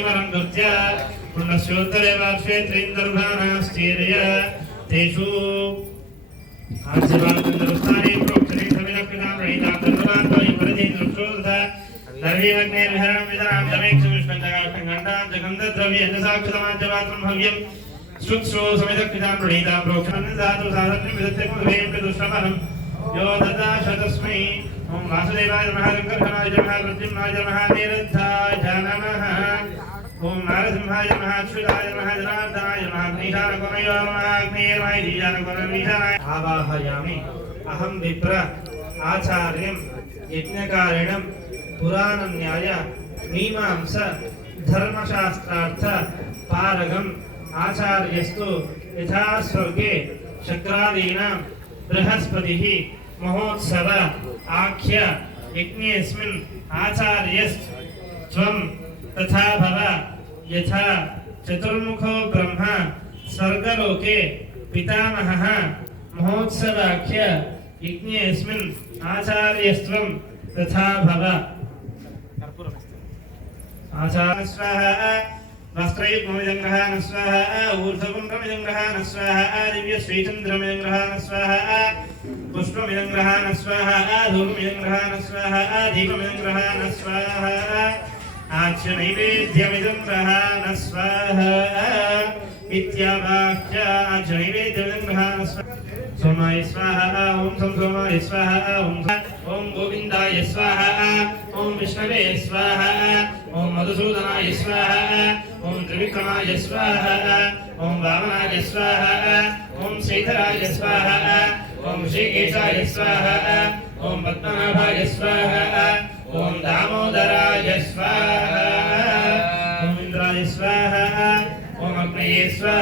अग्निवरं दत्य पुण्यस्योत्तरे पार्श्वे त्रीन्दर्भानाश्चेर्य तेषु आजीवानन्दस्थाने प्रोक्षणे समिदपितां रहितां दर्भान्तो युवरतीन्द्रक्षोदता दर्वीमग्नेर्हरणं विदरां दमेक्षविष्णुजगाष्टं घण्टां जगन्धद्रव्येन्द्रसाक्षितमाज्यपात्रं भव्यं श्रुत्सो समिदपितां रहितां प्रोक्षणं धातु साधनं विदत्तं हृदयं दुष्टमहं यो ददा शतस्मै ओम वासुदेवाय नमः शंकरधनाय नमः प्रद्युम्नाय नमः निरुद्धाय नमः ओम नारसिंहाय नमः अच्युताय नमः जनार्दनाय नमः अग्निशानकोनय नमः अग्नेयमाय दीजानकोनमीशानाय आवाहयामि अहं विप्र आचार्यं यज्ञकारिणं पुराणन्याय मीमांस धर्मशास्त्रार्थ पारगम् आचार्यस्तु यथा स्वर्गे शक्रादीनां बृहस्पतिः महोत्सव आख्य यज्ञेऽस्मिन् आचार्यस्त्वं तथा भव यथा चतुर्मुखो ब्रह्म स्वर्गलोके पितामहः महोत्सवाख्य यज्ञेऽस्मिन् आचार्यस्त्वं तथा भव आचार्य स्वाहा वस्त्रयुग्ममिदं ग्रहाण स्वाहा ऊर्ध्वपुण्ड्रमिदं ग्रहाण स्वाहा दिव्यश्रीचन्द्रमिदं ग्रहाण स्वाहा पुष्पमिदं ग्रहाण स्वाहा धूपमिदं ग्रहाण स्वाहा दीपमिदं ग्रहाण स्वाहा आच्यनैवेद्यमिदं ग्रहाण स्वाहा इत्यावाक्य आच्यनैवेद्यमिदं ग्रहाण स्वाहा सोमाय स्वाहा ओम सोमाय स्वाहा ओम गोविंदाय स्वाहा ओम विष्णवे स्वाहा ओम मधुसूदनाय स्वाहा ओम त्रिविक्रमाय स्वाहा ओम वामनाय स्वाहा ओम श्रीधराय स्वाहा ओम श्रीकेशाय स्वाहा ओम पद्मनाभाय स्वाहा ओम दामोदराय स्वाहा ओम इंद्राय स्वाहा ओम अग्नये स्वाहा।